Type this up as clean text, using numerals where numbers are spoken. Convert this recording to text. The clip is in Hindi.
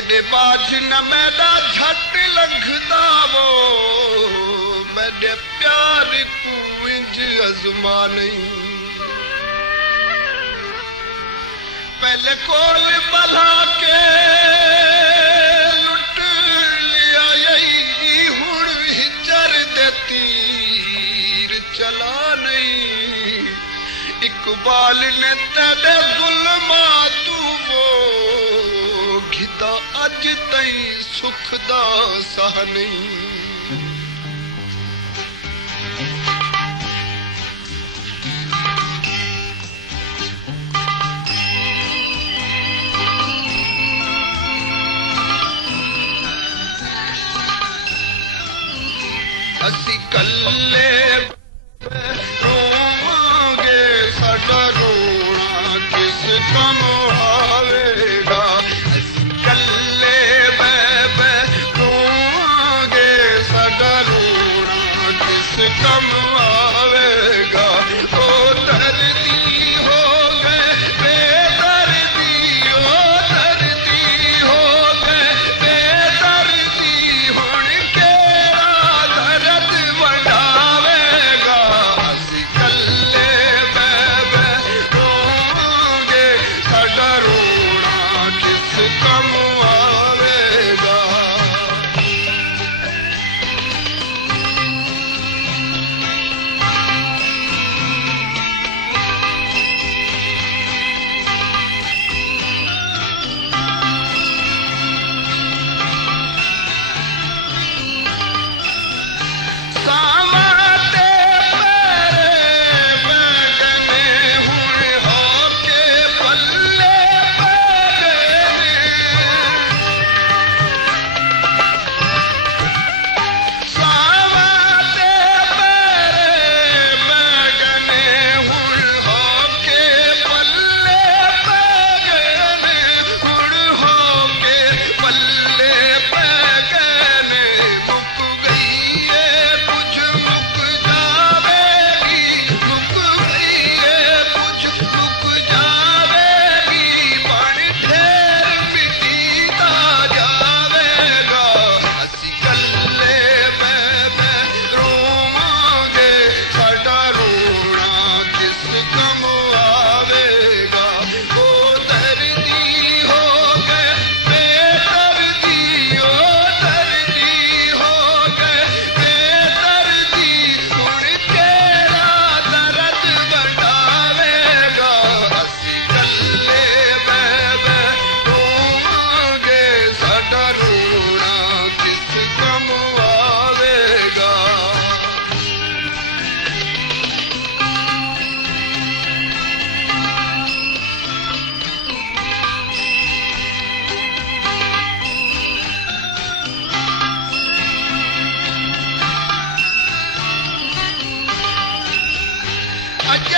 जेडे बाज न मैदा झट लंघदा वो मेरे प्यार को इंज अजमानी पहले कोल बला के लुट लिया यही हुण हिजर दे तीर चला नहीं इकबाल ने तेरे जुल्मा तू वो घिदा अज तई सुख दा सह नहीं असी कल्ले रोवांगे साडा रोना किस कम आवेगा असी कल्ले बे रोवांगे साडा रोना किस कम आवेगा ओ दर्दी हो गए बेदर्दी ओ दर्दी हो गए बेदर्दी हुण केड़ा दर्द वंडावेगा असी कल्ले बे रोवांगे साडा रोना किस कम आवेगा सावते पैरे बैगने हुण होके पल्ले पैरे सावते पैरे बैगने हुण होके पल्ले पैगने हुण होके पल्ले पैगने मुक गई है कुछ मुक जावेगी मुक गई है कुछ मुक जावेगी पण ढेर मिटी दा जावेगा असी कल्ले बे रोवांगे साडा रोना किस कम आवेगा ओ दर्दी हो गए बेदर्दी ओ दर्दी हो गए बेदर्दी हुण केड़ा दर्द वंडावेगा असी कल्ले बे रोवांगे साडा रोना किस कम आवेगा अज